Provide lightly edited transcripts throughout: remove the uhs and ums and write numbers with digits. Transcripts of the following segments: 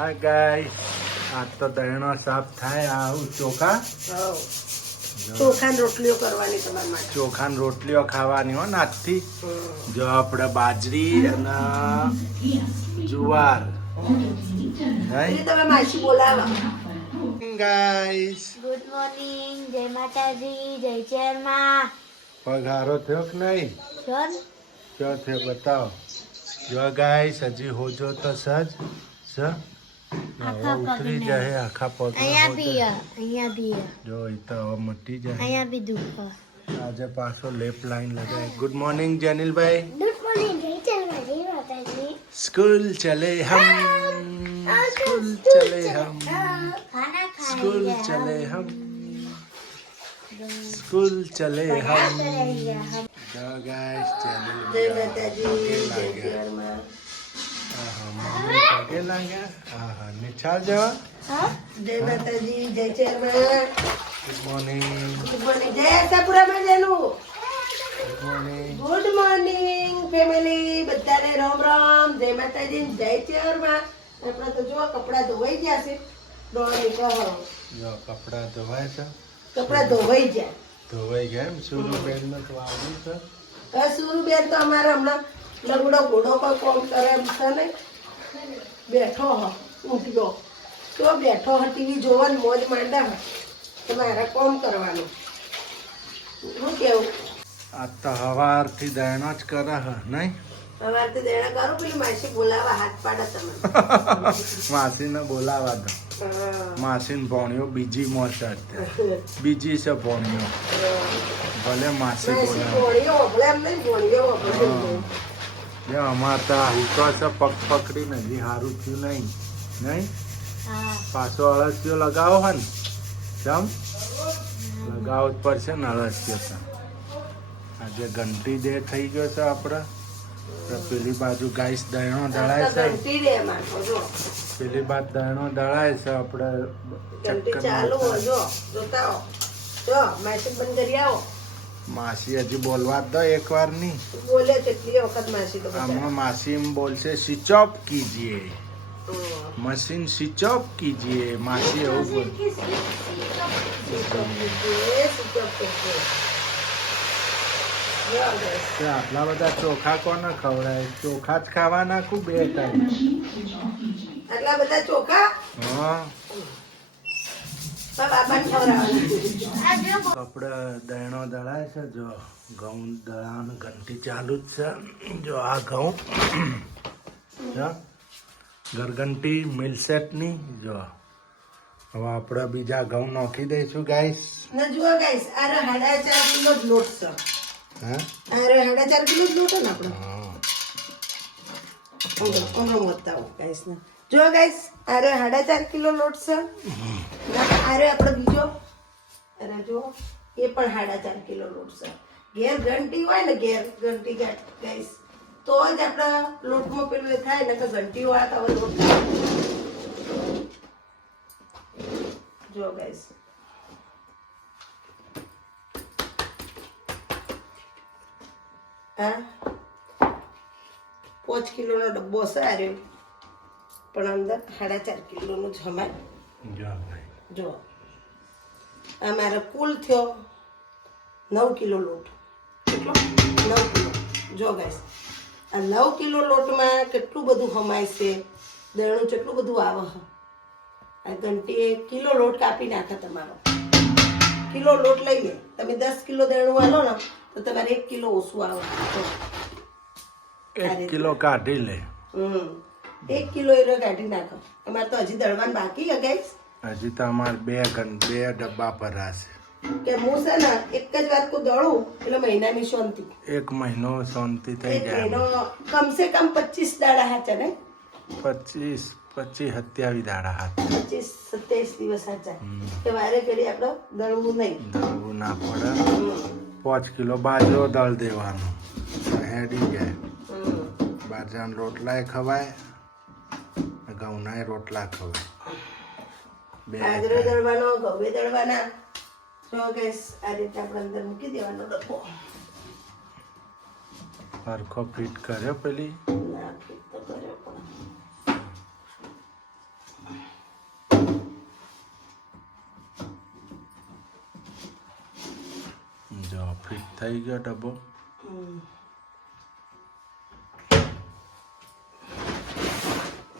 હા ગાઈસ, આજ તો દહીણો સાફ થાય. આવું ચોખા ચોખા રોટલીઓ કરવાની તમારા માટે. ચોખા ને રોટલીઓ ખાવાની હો નાચથી. જો આપણે બાજરી અને જુવાર. તમે માસી બોલાવો. ગાઈસ, ગુડ મોર્નિંગ, જય માતાજી, જય ચેરમાં. પગારો થયો કે નહીં? સર ક્યાં થયો બતાવો. જો ગાઈસ, હજી હોજો તો સજ હવે ઉતરી જાય આખા પગ. અહીંયા બી જો એ તો હવે મટી જાય. અહીંયા બી દુખ. આજે પાછો લેપ લાઈન લગાય. ગુડ મોર્નિંગ જેનિલભાઈ. ગુડ મોર્નિંગ, જય ચેરમાં, જય માતાજી. स्कूल चले हम, स्कूल चले हम, ખાના स्कूल चले हम, स्कूल चले हम. जो गाइस चैनल જય માતાજી, જય ચેરમાં. मम्मी पगे लागे. हाँ निछाल जाओ. જય માતાજી, જય ચેરમાં. Good morning, good morning. જય આશાપુરામાં જેનું. Good morning. Good morning family, બધાને રામ રામ, જય માતાજી, જય ચેરમાં. આપણે તો જો કપડા ધોવાઈ ગયા છે. ડોળી કહો जो कपड़ा धोवाय છે. કપડા ધોવાઈ ગયા. ધોવાઈ ગયા એમ. સુરુ બેન ને તો આવ્યું છે. હવે સુરુબેન તો અમારે હમણાં લગડો ઘોડો કોઈ કોમ કરે એમ છે નહીં. બેઠો હ ઊંઘ્યો તો બેઠો હ ટીવી જોવાની મોજ માંડા હ તો મારે કોમ કરવાનું. શું કેવું? આજ તો હવારથી દયણો જ કરે હ નહીં. સવારથી દેણા કરું પેલી માસી બોલાવા હાથ પાડે તમે. માસીને બોલાવા દો. માસીને ભોણિયો બીજી મોસે અત્યારે. બીજી છે ભોણિયો. ભલે માસી માસી બોલાવે. ભોળીઓ ઓભળે એમ નહીં, ભોળીઓ ઓભળે એમ નહીં. જે અમાર તો હુકો છે પગ પકડીને હજી સારું થયું નહીં. નહીં પાછો અળસિયો લગાવો હે ને. જમ લગાવવો જ પડશે ને અળસિયો તો. આજે ઘંટી દે થઈ ગયો છે આપણે. તો પેલી બાજુ ગાઈસ દયણો દળાય છે. ઘંટી રે એમાં તો જો પેલી બાજુ દયણો દળાય છે આપણે. ઘંટી ચક્કર ચાલુ હોય મારતા. જો જોતા હો. જો માસી બંધ કરી આવો. માસી હજી બોલવા જ દો એક વાર ની. બોલે કેટલી વખત માસી તો બધા. આમાં માસી એમ બોલશે સ્વિચ ઓફ કીજીએ, મशीन स्विच ऑफ कीजिए. मासी એવું બોલ. તે આટલા બધા ચોખા કોને ખવડાય? ચોખા જ ખાવા નાખું 2 ટાઈમ. આટલા બધા ચોખા હા, બાબાને ખવડાવવાના. કપડે દયણો દળાય છે. જો ઘઉં દળાનું ઘંટી ચાલુ જ છે. જો આ ઘઉં જો ગરગંટી મિલસેટની. જો હવે આપણે બીજા ઘઉં નાખી દઈશું ગાઈસ. ને જુઓ ગાઈસ, આરે 4.5 કિલો જ લોટ છે. હા આરે 4.5 કિલો જ લોટ છે ને આપણો. હા હમણાં બતાવો ગાઈસ ને. જો ગાઈસ, આરે 4.5 કિલો લોટ છે. આરે આપણો બીજો અરે જો એ પણ 4.5 કિલો લોટ છે. ઘેર ઘંટી હોય ને, ઘેર ઘંટી ગાઈસ, તો જ આપણા લોટમાં પેલું એ થાય ને કે ઘંટી વાળા તો લોટ થાય. જો ગાઈસ, હા 5 કિલોનો ડબ્બો છે આર્યો, પણ અંદર 4.5 કિલોનું જ હમાય. જો ભાઈ. જો આ મારે કુલ થયો 9 કિલો લોટ. કેટલો? 9 કિલો. જો ગાઈસ, આ 9 કિલો લોટમાં કેટલું બધું હમાય છે. દળનું કેટલું બધું આવે છે. આ ઘંટી 1 કિલો લોટ કાપી નાખે તમારો. કિલો લોટ લઈ લે તમે. 10 કિલો દળનું આલો ને તો તમારે 1 કિલો ઓછું આવે. 1 કિલો કાઢી લે. 1 કિલો એ કાઢી નાખો. અમારે તો હજી દળવાનું બાકી છે ગાઈસ. હજી તો અમારે 2 ડબ્બા ભરાશે. કે હું છે ને એક જ વાર કો દળું એટલે મહિનાની શાંતિ. 1 મહિનો શાંતિ થઈ એક જાય. મહિનો કમસે કમ 25 દાડા હાચા ને. 25 27 દાડા હાથ. 25-27 દિવસ હાચા. કે વારે ઘડી આપણે દળવું નહીં. દળવું ના પડે. 5 કિલો બાજરો દળ દેવાનો. હેડી જાય. બાજરાના રોટલાય ખવાય, ઘઉંના રોટલા ખવાય. બાજરો દળવાનો, ઘઉં દળવાના. જો ગેસ આ રીતે આપણે અંદર મૂકી દેવાનો ડબ્બો. હરખો ફિટ કર્યો પેલી. ના ફિટ તો કર્યો પણ થઈ ગયો ડબ્બો.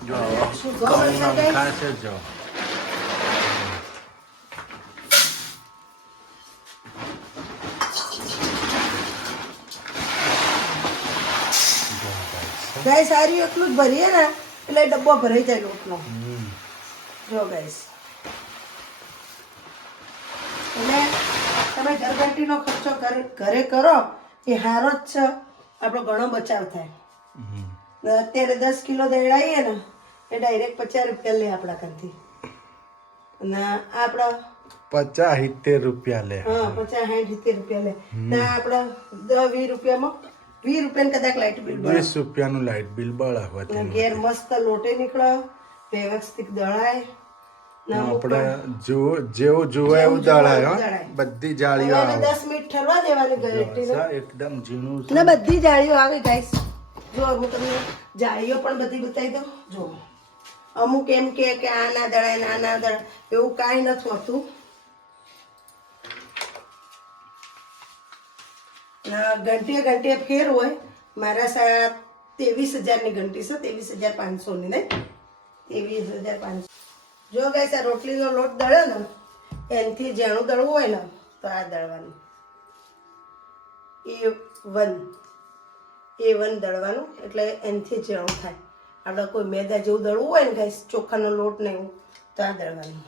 જો ઘઉં નમખાશે જો. ગાઈસ સારી એટલું જ ભરીએ ને એટલે ડબ્બો ભરાઈ જાય લોટનો. જો ગાઈસ એટલે તમે ઘરઘંટીનો ખર્ચો ઘરે કરો એ સારો જ છે, આપણો ઘણો બચાવ થાય. અત્યારે 10 કિલો દળાઈએ ને એ ડાયરેક્ટ 50 રૂપિયા લે આપણા કાંથી, અને આપણા 50-70 રૂપિયા લે. હા 50-60 રૂપિયા લે. ને આપણા 10-20 રૂપિયામાં 20 રૂપિયાનું કદાચ લાઇટ બિલ 20 રૂપિયાનું લાઇટ બિલ બળાવે. ઘેર મસ્ત લોટે નીકળે, વ્યવસ્થિત દળાય. આપણે જેવું જુએ એવું દળાય. બધી જાળીઓ આવે. 10 મિનિટ ઠરવા દેવાની ઘંટીને. એકદમ ઝીણું ને બધી જાળીઓ આવે ગાઈસ. જો હું તમને જાળીઓ પણ બધી બતાવી દઉં. જો અમુક એમ કે આ ના દળાય ના દળાય, એવું કાંઈ નથી હોતું. ઘંટીએ ફેર હોય. મારા 23,000ની ઘંટી છે, 23,500ની નહીં, 23,500. જો ગાઈસ આ રોટલીનો લોટ દળે ને એનાથી જેણું દળવું હોય ને તો આ દળવાનું A1 દળવાનું, એટલે એનાથી જેણું થાય. આપણે કોઈ મેદા જેવું દળવું હોય ને ગાઈસ, ચોખાનો લોટ ને એવું, તો આ દળવાનું.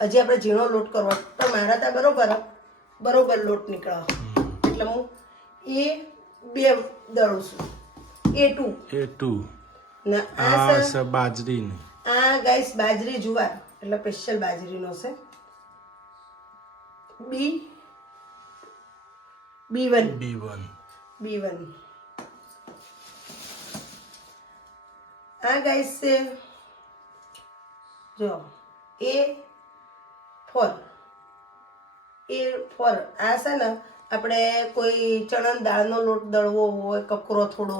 હજી આપણે ઝીણો લોટ કરવો તો મારા ત્યાં બરોબર લોટ નીકળે, એટલે હું A2 દળું છું. A2 ને આ બાજરીની. આ ગાઈસ બાજરી જુવાર, એટલે સ્પેશિયલ બાજરીનો છે. B1 આ ગાઈસ છે. જો A4 આ છે ને આપણે કોઈ ચણા દાળનો લોટ દળવો હોય, કકરો થોડો,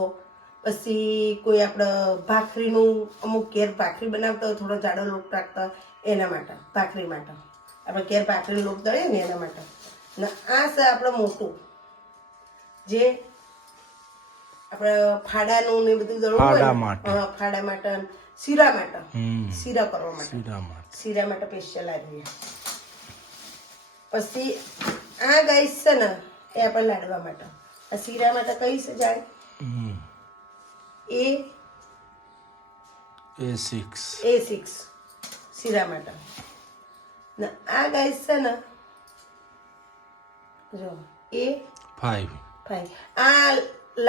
પછી કોઈ આપણે ભાખરીનું અમુક ઘેર ભાખરી બનાવતા હોય, થોડો જાડો લોટ રાખતા હોય, એના માટે ભાખરી માટે આપણે ઘેર ભાખરીનો લોટ દળીએ ને એના માટે. ને આ છે આપણે મોટું, જે આપણે ફાડાનું ને બધું દળવું હોય, ફાડા માટે, શીરા માટે, શીરા કરવા માટે, શીરા માટે સ્પેશિયલ આવી. પછી આ ગાઈસ છે ને એ આપણે લાડવા માટે. આ શીરા માટે કઈ છે જાણે A6 શીરા માટે. ને આ ગાઈસ છે ને જો A5 આ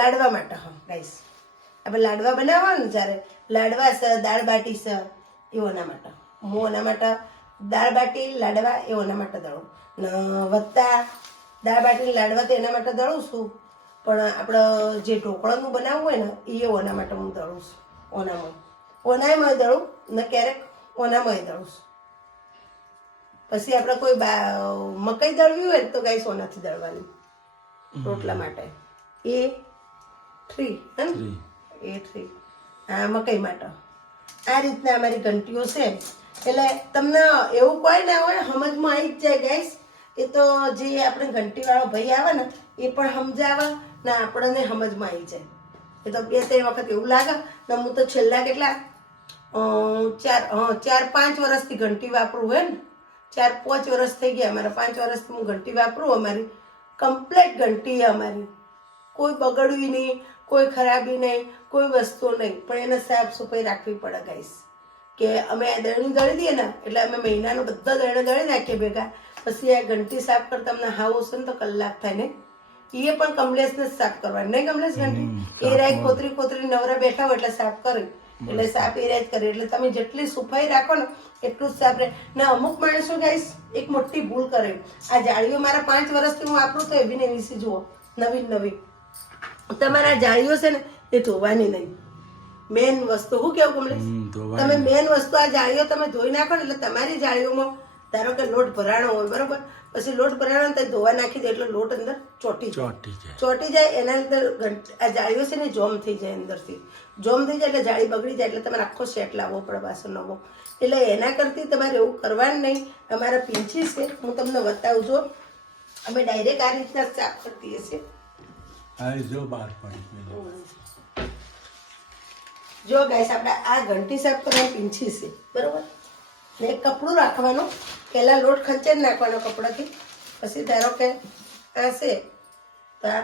લાડવા માટે. હા ગાઈસ આપણે લાડવા બનાવવા ને જ્યારે લાડવા છે, દાળ બાટી છે, એઓના માટે હું એના માટે દાળ બાટી લાડવા એઓના માટે દળું ને વધતા દાળ બાટી લાડવા તો એના માટે દળું છું. પણ આપણે જે ઢોકળાનું બનાવવું હોય ને એ ઓના માટે હું દળું છું. ઓનામાં દળું ને ક્યારેક ઓનામાં દળું છું. પછી આપણે કોઈ મકાઈ દળવી હોય ને તો ગાઈસ ઓનાથી દળવાની રોટલા માટે. A3 આ મકાઈ માટે. આ રીતના અમારી ઘંટીઓ છે. એટલે તમને એવું કોઈ ના હોય, સમજમાં આવી જ જાય ગાઈસ. એ તો જે આપણે ઘંટીવાળો ભાઈ આવે ને એ પણ સમજાવે ને આપણને સમજમાં આવી જાય. એ તો 2-3 વખત એવું લાગે ને. હું તો છેલ્લા કેટલા 4-5 વર્ષથી ઘંટી વાપરું હોય ને, 4-5 વર્ષ થઈ ગયા અમારા. 5 વર્ષથી હું ઘંટી વાપરું. અમારી કમ્પ્લેટ ઘંટી અમારી, કોઈ બગડવી નહીં, કોઈ ખરાબી નહીં, કોઈ વસ્તુ નહીં. પણ એને સાફ સફાઈ રાખવી પડે ગાઈસ. કે અમે આ દળણી દળી દઈએ ને એટલે અમે મહિનાનો બધા દળણે દળી નાખીએ ભેગા. પછી આ ઘંટી સાફ કરતા અમને હાવ હશે ને તો કલાક થાય ને. એ પણ કમલેશને જ સાફ કરવાની નહીં. કમલેશ ઘંટી એ રાય ખોતરી નવરા બેઠા હોય એટલે સાફ કરી, એટલે સાફ એ રાય જ કરે. એટલે તમે જેટલી સફાઈ રાખો ને એટલું જ સાફ રહે. ને અમુક માણસો ગાઈસ એક મોટી ભૂલ કરે. આ જાળીઓ મારા 5 વર્ષથી હું વાપરું તો એવી ને એવી જુઓ નવી. તમારા જાળીઓ છે ને એ ધોવાની નહીં. મેન વસ્તુ શું કેવું કમલેશ, તમે મેન વસ્તુ આ જાળીઓ તમે ધોઈ નાખો ને એટલે તમારી જાળીઓમાં ધારો કે લોટ ભરાણો હોય બરોબર, પછી લોટ ભરાણો તો ધોવા નાખી દે એટલે લોટ અંદર ચોટી જાય. એના અંદર આ જાળીઓ છે ને જોમ થઈ જાય, અંદરથી જોમ થઈ જાય એટલે જાળી બગડી જાય. એટલે તમારે આખો સેટ લાવવો પડે પાછો નવો. એટલે એના કરતી તમારે એવું કરવાનું નહીં. અમારા પીંછી છે, હું તમને બતાવું છું. અમે ડાયરેક્ટ આ રીતના સાફ કરતી હશે. હવે જો બહાર પડી ગયું. જો ગાઈસ આપણે આ ઘંટી સાફ કરવાની પીંછી છે બરોબર ને એક કપડું રાખવાનું પહેલા લોટ ખંચેર નાખવાનો કપડાથી પછી ધારો કે આ છે તો આ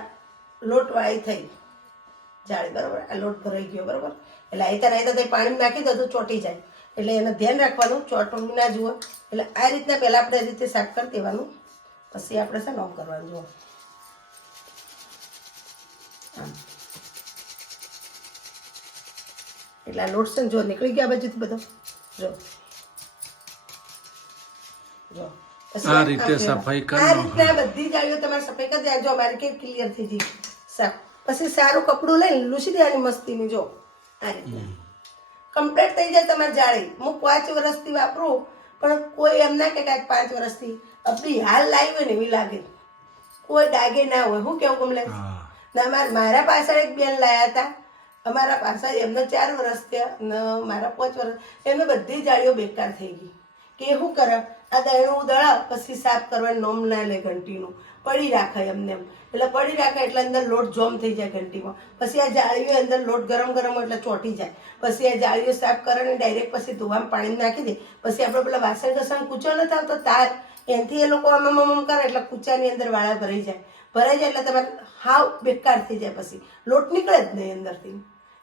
લોટ વાળી થઈ જાળી બરોબર આ લોટ ભરાઈ ગયો બરોબર એટલે આયતા તે પાણી નાખી દો તો ચોટી જાય એટલે એને ધ્યાન રાખવાનું ચોટવું ના જુઓ એટલે આ રીતના પહેલા આપણે રીતે સાફ કરી દેવાનું પછી આપણે છે ને આમ કરવાનું જુઓ આમ એટલે આ લોટ છે ને જો નીકળી ગયા બાજુથી બધો જો જો આ રીતે સફાઈ આ રીતના બધી જાળીઓ તમારે સફાઈ કરી દેવાની જો અમારી કે ક્લિયર થઈ ગઈ સાફ પછી સારું કપડું લઈને લૂછી દેવાની મસ્તીની જો આ રીતના કમ્પ્લીટ થઈ જાય તમારી જાળી હું 5 વર્ષથી વાપરું પણ કોઈ એમ ના કે કાંઈક 5 વર્ષથી આપણી હાલ લાવી હોય ને એવી લાગે કોઈ ડાગે ના હોય હું કેવું કમલે ના મારા પાછળ એક બેન લાયા હતા અમારા પાછળ એમને 4 વર્ષ થયા ને મારા 5 વર્ષ એમને બધી જાળીઓ બેકાર થઈ ગઈ કે શું કરે આ દહીણું દળા પછી સાફ કરવાનું નોમ ના લે ઘંટીનું પડી રાખે એમને એમ એટલે પડી રાખે એટલે અંદર લોટ જોમ થઈ જાય ઘંટીમાં પછી આ જાળીઓ અંદર લોટ ગરમ ગરમ એટલે ચોટી જાય પછી આ જાળીઓ સાફ કરવાની ડાયરેક્ટ પછી ધોવામાં પાણી નાખી દે પછી આપણે પેલા વાસણ ઘસણ કૂચો નથી આવતો તાર એનાથી એ લોકો આમ કરે એટલે કૂચાની અંદર વાળા ભરાઈ જાય એટલે તમારે હાવ બેકાર થઈ જાય પછી લોટ નીકળે જ નહીં અંદરથી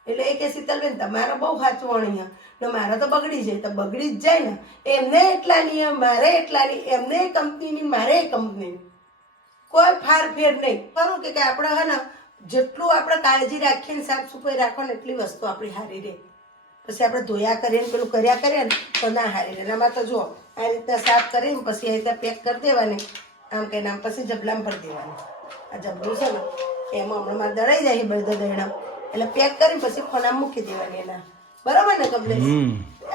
એટલે એ કે શીતલબેન તમારે બહુ સાચવણી ને મારે તો બગડી જાય તો બગડી જ જાય ને એમને એટલાની મારે એટલાની એમને કંપનીની મારે કંપનીની કોઈ ફાર ફેર નહીં ખરું કે આપણે હે ને જેટલું આપણે કાળજી રાખીને સાફ સફાઈ રાખો ને એટલી વસ્તુ આપણી સારી રહે પછી આપણે ધોયા કરીએ ને પેલું કર્યા કરીએ ને તો ના સારી રહે એમાં તો જો આ રીતના સાફ કરીને પછી આ રીતના પેક કરી દેવાની આમ કહીને આમ પછી જબલામાં ભરી દેવાની આ જબલું છે ને એમાં હમણાં મારે દળાઈ જાય બધા દહીણા એટલે પેક કરી પછી ખોનામાં મૂકી દેવાની એના બરોબર ને કમલેશ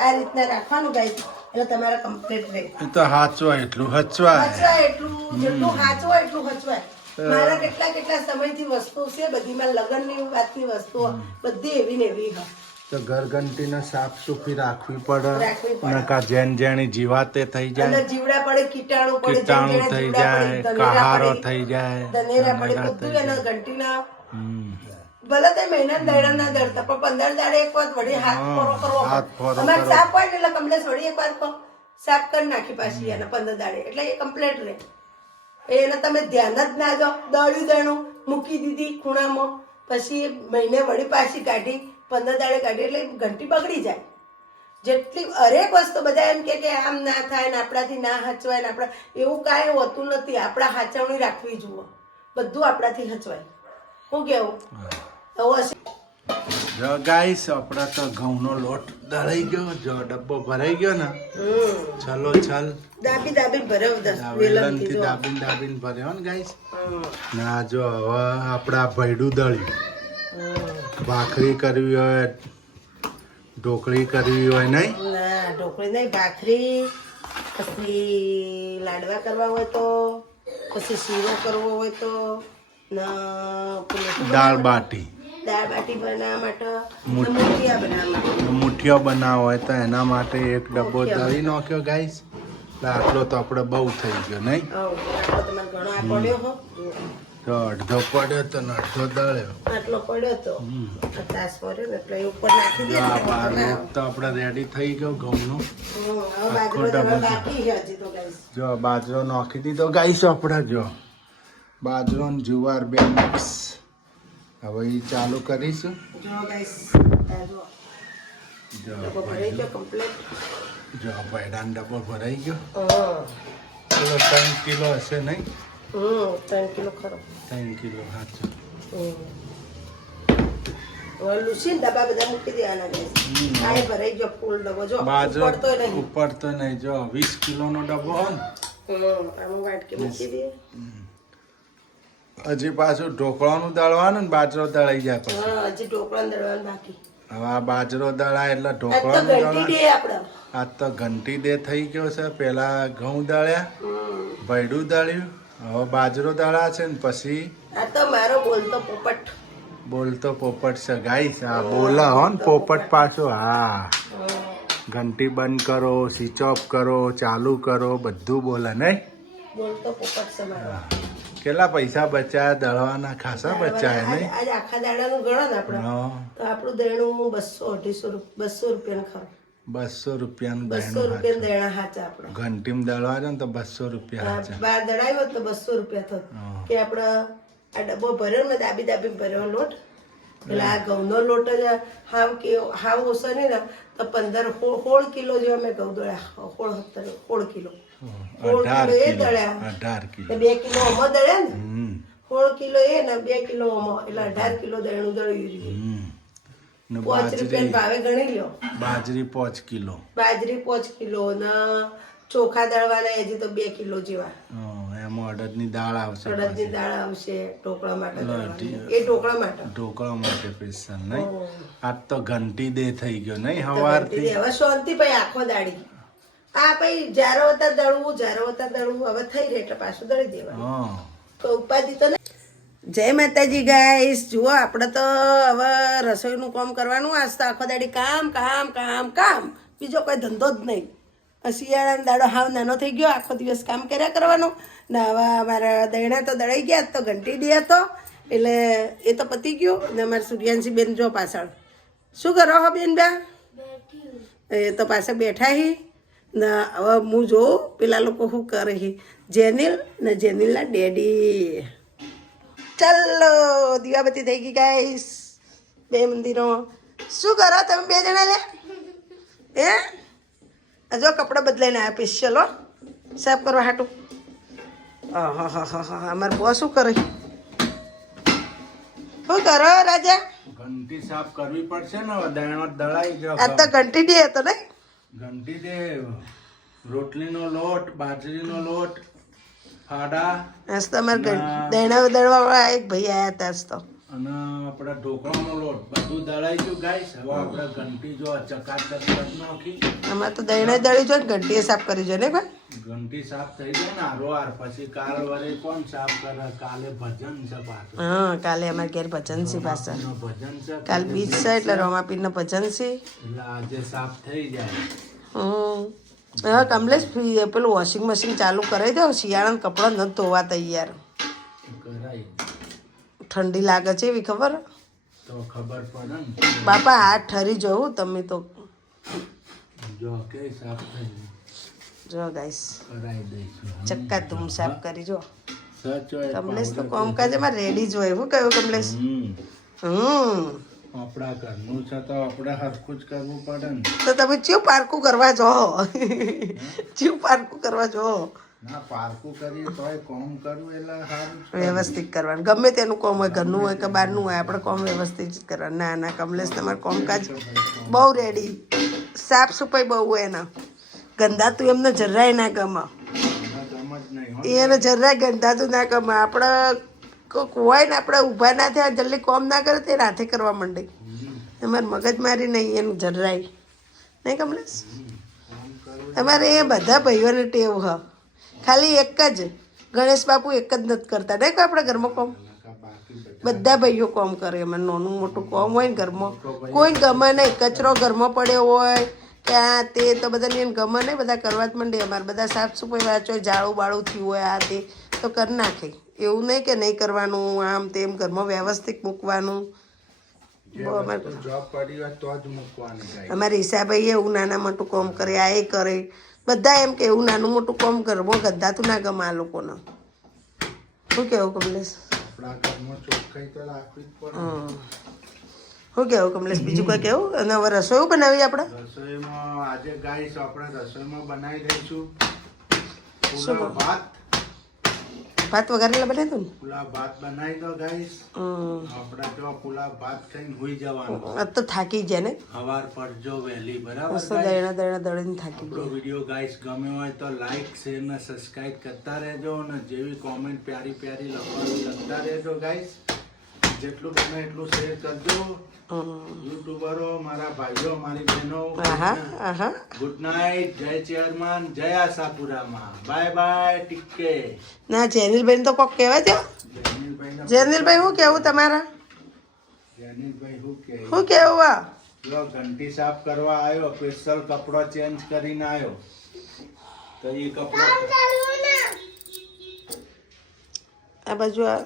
આ રીતના રાખવાનું ગાઈસ એટલે તમારે કમ્પ્લીટ રહે એ તો હાચવાય એટલું હચવાય એટલું જેટલું હાચવાય એટલું હચવાય મારા કેટલા સમયથી વસ્તુ છે બધીમાં લગ્નની વાતની વસ્તુઓ બધી એવી ને એવી હા તો ઘરઘંટીને સાફ સુફી રાખવી પડે નકા જેની જીવાતે થઈ જાય જીવડા પડે કીટાણુ થઈ જાય કહારો થઈ જાય ધનેરા પડે બધું એના ઘંટીના ભલે તે મહિના દડા ના દડતા પણ 15 દાડે એક વાર વળી હાથ કરવો અમારે સાફ હોય એટલે કમલેશ વળી એક વાર સાફ કરી નાખી પાછી એને 15 દાડે એટલે એ કમ્પ્લીટ રહે એને તમે ધ્યાન જ ના જો દળ્યું દણું મૂકી દીધી ખૂણામાં પછી મહિને વળી પાછી કાઢી 15 દાડે કાઢી એટલે ઘંટી બગડી જાય જેટલી હરેક વસ્તુ બધા એમ કે આમ ના થાય ને આપણાથી ના હચવાય ને આપણા એવું કાંઈ હોતું નથી આપણા હાચવણી રાખવી જુઓ બધું આપણાથી હચવાય શું કેવું જો ગાઈસ આપડા તો ઘઉંનો લોટ દળાઈ ગયો જો ડબ્બો ભરાઈ ગયો ને ચલો ચલ દાબી ભર્યો વેલણથી દાબીને ભર્યો ને ગાઈસ ના જો હવે આપડા ભૈડું દળ્યું ભાખરી કરવી હોય ઢોકળી કરવી હોય નહીં ના ઢોકળી નહીં ભાખરી પછી લાડવા કરવા હોય તો પછી શીરો કરવો હોય તો દાળ બાટી બનાવવા માટે મુઠિયા બનાવવા હોય તો એના માટે એક ડબ્બો દળી નાખ્યો ગાઈસ આટલો તો આપણે બહુ થઈ ગયો નહીં તો અડધો પડ્યો તો અડધો દળ્યો આટલો પડ્યો તો તાસ પડ્યો ને એટલે ઉપર નાખી દે તો આપણે રેડી થઈ ગયો ઘઉંનો જો બાજરો નાખી દીધો ગાઈસ આપણે જો બાજરો ને જુવાર બે મિક્સ હવે એ ચાલુ કરીશું જો ભૈડાનો ડબ્બો ભરાઈ ગયો ચલો 3 કિલો હશે નહીં 3 કિલો ખરો 3 કિલો સાચું લૂસી ડબ્બા બધા મૂકી દેવાના આ ભરાઈ ગયો ફૂલ ડબ્બો જો બાજરો ઉપર તો નહીં જો 20 કિલોનો ડબ્બો હોય ને આમાં વાટકી મૂકી દે હજી પાછું ઢોકળાનું દળવાનું ને બાજરો દળાઈ જાય પછી હજી ઢોકળાનું દળવાનું બાકી હવે આ બાજરો દળાય એટલે ઢોકળાનું દળાય આ તો ઘંટી દે થઈ ગયો છે પેલા ઘઉં દળ્યા ભૈડું દળ્યું હવે બાજરો દળા છે ને પછી આ તો મારો બોલતો પોપટ છે ગાઈસ આ બોલા હો ને પોપટ પાછો હા ઘંટી બંધ કરો સ્વિચ ઓફ કરો ચાલુ કરો બધું બોલે નહીં બોલતો પોપટ છે મારો કેટલા પૈસા બચાયા દળવાના ખાસા બચાયા નહીં આજ આખા દાડાનું ગણો ને આપણે હા તો આપણું દેણું 200-250 રૂપિયાનું ખરું. 200 રૂપિયાનું 200 દળવાનું રૂપિયાનું દેણા હાચા આપણે. ઘંટીમાં દળવા જાય ને તો 200 રૂપિયા હાચા. બાર દડાયો હોત તો 200 રૂપિયા થોત. હા. કે આપણે આ ડબ્બો ભર્યો ને દાબી ભર્યો લોટ એટલે આ ઘઉંનો લોટ જ હાવ ઓછો નહીં ને તો 16 કિલો જેવા મેં ઘઉં દળ્યા. 16 કિલો 16 કિલો એ દળ્યા 18 કિલો 2 કિલો અમો દળ્યા ને હમ 16 કિલો એ ને 2 કિલો અમો એટલે 18 કિલો દેણું દળ્યું રહ્યું. હમ ને 5 રૂપિયા ભાવે ગણી લ્યો. બાજરી 5 કિલો બાજરી 5 કિલો ને ચોખા દળવાના હજી તો 2 કિલો જેવા. એમાં અડદની દાળ આવશે અડદની દાળ આવશે ઢોકળા માટે દળવાની. એ ઢોકળા માટે ઢોકળા માટે સ્પેશિયલ નહીં આજ તો ઘંટી દે થઈ ગયો નહીં સવારથી હવે શાંતિ ભાઈ આખો દાડી આ ભાઈ જારો વતા દળવું હવે થઈ રહે એટલે પાછું દળી દેવાનું. હા તો ઉપાધિ તો નહીં. જય માતાજી ગાઈસ. જુઓ આપણે તો હવે રસોઈનું કામ કરવાનું. આજ તો આખો દાડી કામ કામ કામ કામ બીજો કોઈ ધંધો જ નહીં. શિયાળાનો દાડો હાવ નાનો થઈ ગયો. આખો દિવસ કામ કર્યા કરવાનો ને હવે અમારા દૈણા તો દળાઈ ગયા તો ઘંટી દે હતો એટલે એ તો પતી ગયું ને અમારા સૂર્યાંશી બેન જો પાછળ શું કરો હો બેન બે એ તો પાછળ બેઠા હી ને હવે હું જોઉં પેલા લોકો શું કરે હી જેનિલ ને જેનિલના ડેડી. ચાલો દીવાબત્તી થઈ ગઈ ગાઈસ બે મંદિરો. શું કરો તમે બે જણા લે એ જો કપડાં બદલાઈને આવ્યા સ્પેશિયલ હો સાફ કરવા હાટું. હા અમારે બોસ શું કરે શું કરો રાજા? ઘંટી સાફ કરવી પડશે ને દાણો દળાઈ ગયો આ તો ઘંટી દે હતો ને ઘંટી દે રોટલીનો લોટ બાજરીનો લોટ ફાડા આજ તો અમારે દૈણા દળવા વાળા એક ભાઈ આવ્યા હતા આજ તો અને આપણા ઢોકળાનો લોટ બધું દળાઈ ગયું ગાઈસ. હવે આપણે ઘંટી જો ચકાચક કરી નાખી. અમારે તો દૈણા દળી જો ને ઘંટીએ સાફ કરી જો ને ભાઈ. ઘંટી સાફ થઈ જાય ને હારોહાર પછી કાલ વરે કોણ સાફ કરે? કાલે ભજન છે પાછું. હા કાલે અમારે ઘેર ભજન છે પાછા. ભજન છે કાલ બીજ છે એટલે રોમાપીરનો ભજન છે એટલે આજે સાફ થઈ જાય. હા કમલેશ પેલું વોશિંગ મશીન ચાલુ કરાવી દો. શિયાળાના કપડાં નથી ધોવા તૈયાર. કરાય ઠંડી લાગે છે એવી ખબર તો ખબર પડે ને. બાપા હાથ ઠરી જવું તમે તો જો કે સાફ થઈ જો ગાઈસ કરાઈ દઈશું. ચક્કા ધૂમ સાફ કરી જો. સચ હોય કમલેશ તો કામકાજ એમાં રેડી જ હોય. શું કહ્યું કમલેશ? આપણા ઘરનું છે તો આપણે હરખું જ કરવું પડે ને. તો તમે ચિયું પારકું કરવા જો ચિયું પારકું કરવા જો. ના પારકું કરીએ તોય કોમ કરવું એટલે સારું જ. વ્યવસ્થિત કરવાનું ગમે તેનું કોમ હોય ઘરનું હોય કે બહારનું હોય આપણે કોમ વ્યવસ્થિત જ કરવાનું. ના ના કમલેશ તમારે કોમકાજ બહુ રેડી. સાફ સફાઈ બહુ હોય એના. ગંદાતું એમને જરાય ના ગમે. એને જરાય ગંદાતું ના ગમે. આપણે હોય ને આપણે ઊભા ના થયા જલ્દી કોમ ના કરે તે રાતે કરવા માંડે. અમારે મગજમારી નહીં એનું જરાય નહીં કમલેશ. અમારે એ બધા ભાઈઓને ટેવ હ. ખાલી એક જ ગણેશ બાપુ એક જ નથી કરતા નહીં આપણા ઘરમાં કોમ. બધા ભાઈઓ કોમ કરે. એમાં નાનું મોટું કોમ હોય ને ઘરમાં કોઈ ગમે નહીં. કચરો ઘરમાં પડ્યો હોય કે આ તે તો બધાને એને ગમે નહીં. બધા કરવા જ માંડે. અમારે બધા સાફ સફાઈ વાંચો જાળું બાળું થયું હોય આ તે તો કરી નાખે. એવું નહીં કે નહીં કરવાનું આમ તેમ ઘરમાં વ્યવસ્થિત મૂકવાનું. અમારે હિસાભાઈ એવું નાના મોટું કોમ કરે આ એ કરે બધા એમ કે એવું નાનું મોટું કોમ ઘરમાં ગંદાતું ના ગમે આ લોકોને. શું કેવું કમલેશ? શું કેવું કમલેશ? બીજું કોઈ કેવું? અને હવે રસોઈ બનાવી આપણે રસોઈમાં આજે ગાઈસ આપણે રસોઈમાં બનાવી દઈશું પુલાવ ભાત. ભાત વઘારેલા બનાવી દો ને. પુલાવ ભાત બનાવી દો ગાઈસ. આપણે તો પુલાવ ભાત ખાઈને હોઈ જવાનું. આ તો થાકી જાય ને. સવાર પડજો વહેલી બરાબર. દળીને થાકી આપણો વિડીયો ગાઈસ ગમ્યો હોય તો લાઈક શેર ને સબસ્ક્રાઇબ કરતા રહેજો અને જેવી કોમેન્ટ પ્યારી પ્યારી લખવાનું લખતા રહેજો ગાઈસ. જેટલું બને એટલું શેર કરજો. યુટ્યુબરો મારા ભાઈઓ મારી બહેનો ગુડ નાઇટ. જય ચેરમાન જય આશાપુરામાં. Bye bye TK. ના જેનિલભાઈ તો કોક કહેવા દો. જેનિલભાઈ શું કેવું તમારા? જેનિલભાઈ શું કેવું? જો ઘંટી સાફ કરવા આવ્યો સ્પેશિયલ કપડો ચેન્જ કરીને આવ્યો તો એ કપડો આ બાજુ આ